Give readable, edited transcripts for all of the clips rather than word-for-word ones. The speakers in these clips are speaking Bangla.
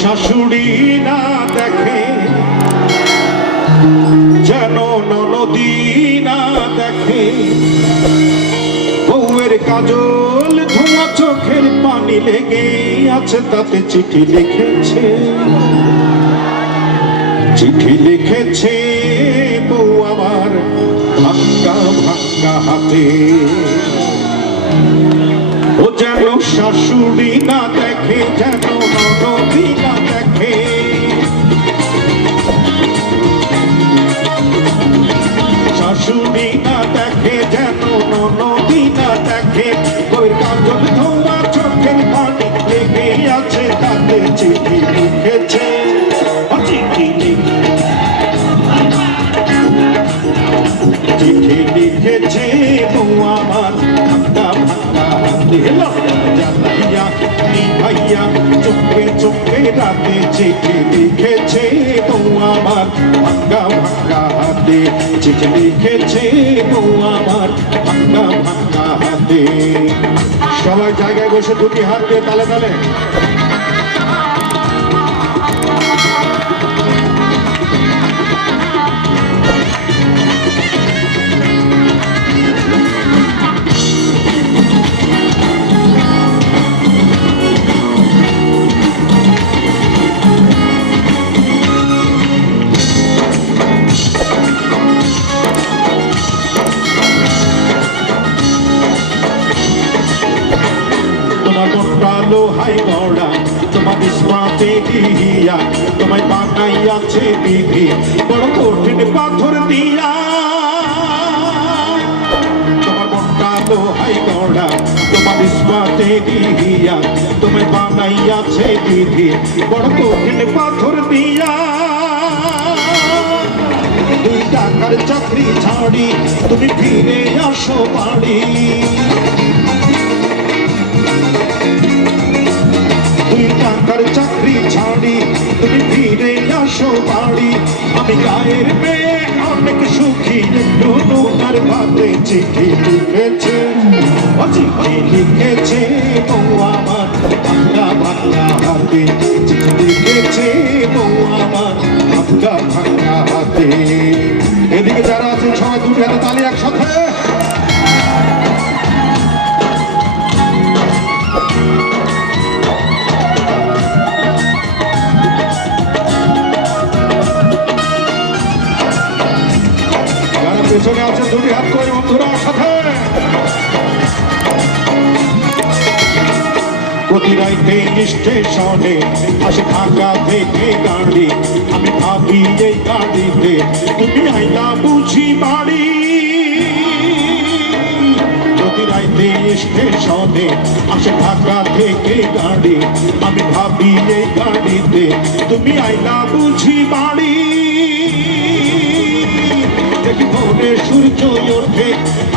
শাশুড়ি না দেখে, যেন ননদী না দেখে, বউয়ের কাজল ধোঁয়া চোখের পানি লেগে আছে, তাতে চিঠি লিখেছে, চিঠি লিখেছে বউ আমার ভাঙ্গা ভাঙ্গা হাতে। ও যেন শাশুড়ি না দেখে, যেন ননদী না দেখে, শাশুড়ি না দেখে, যেন ননদী না দেখে, ওই কাজল ধোঁয়া চোখের পানি লেগে আছে, তাতে চিঠি লিখেছে, চিঠি চিঠি লিখেছে বউ আমার ভাঙ্গা ভাঙ্গা হাতে। জ্বালাইয়া ভাইয়া চোখে চোখে রাতে চিঠি লিখেছে বউ আমার ভাঙ্গা ভাঙ্গা হাতে, চিঠি লিখেছে বউ আমার ভাঙ্গা ভাঙ্গা হাতে। সবাই জায়গায় বসে দুটি হাত দিয়ে তালে তালে হাই গড়া তোমার ইস্পাতে গিয়া, তোমায় বানাইয়াছে বিধি বড় কঠিন পাথর দিয়া। তোমার মনটা লো হাই গড়া তোমার ইস্পাতে গিয়া, তোমায় বানাইয়াছে বিধি বড় কঠিন পাথর দিয়া। দুই টাকার চাকরি ছাড়ি তুমি ফিরে আসো বাড়ি, টাকার চাকরি ছাড়ি তুমি ফিরে আসো বাড়ি। আমি গায়ের মেয়ে অনেক সুখী, একটু নুনার ভাতে চিঠি লিখেছে, চিঠি লিখেছে বউ আমার ভাঙ্গা ভাঙ্গা হাতে, চিঠি লিখেছে বউ আমার ভাঙ্গা ভাঙ্গা হাতে। এদিকে যারা আছেন সবাই দুটি হাতে তালি একসাথে। পেছনে আছেন দুটি হাত করে বন্ধুরা সাথে। প্রতি রাইতে স্টেশনে আসে ঢাকা থেকে গাড়ি, আমি ভাবি এই গাড়িতে তুমি আইলা বুঝি বাড়ি। প্রতি রাইতে স্টেশনে আসে ঢাকা থেকে গাড়ি, আমি ভাবি এই গাড়িতে তুমি আইলা বুঝি বাড়ি। দেখি ভোরে সূর্য ওঠে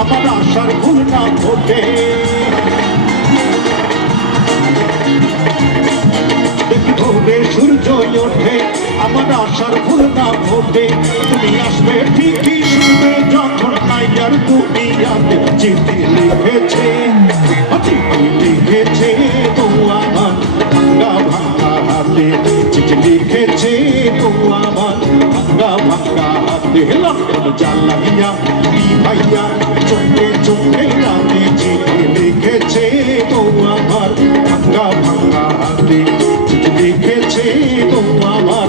আমার আশার ফুল না ফোটে, দেখি ভোরে সূর্য ওঠে আমার আশার ফুল না ফোটে। তুমি আসবে ঠিকই শুনবে যখন আইয়ার দুনিয়াতে চিঠি লিখেছে, চিঠি লিখেছে বউ আমার ভাঙ্গা ভাঙ্গা হাতে, চিঠি লিখেছে বউ আমার ভাঙ্গা ভাঙ্গা হাতে। জ্বালাইয়া ভাইয়া চোখে চোখে রাতে চিঠি লিখেছে বউ আমার ভাঙ্গা ভাঙ্গা হাতে, চিঠি লিখেছে বউ আমার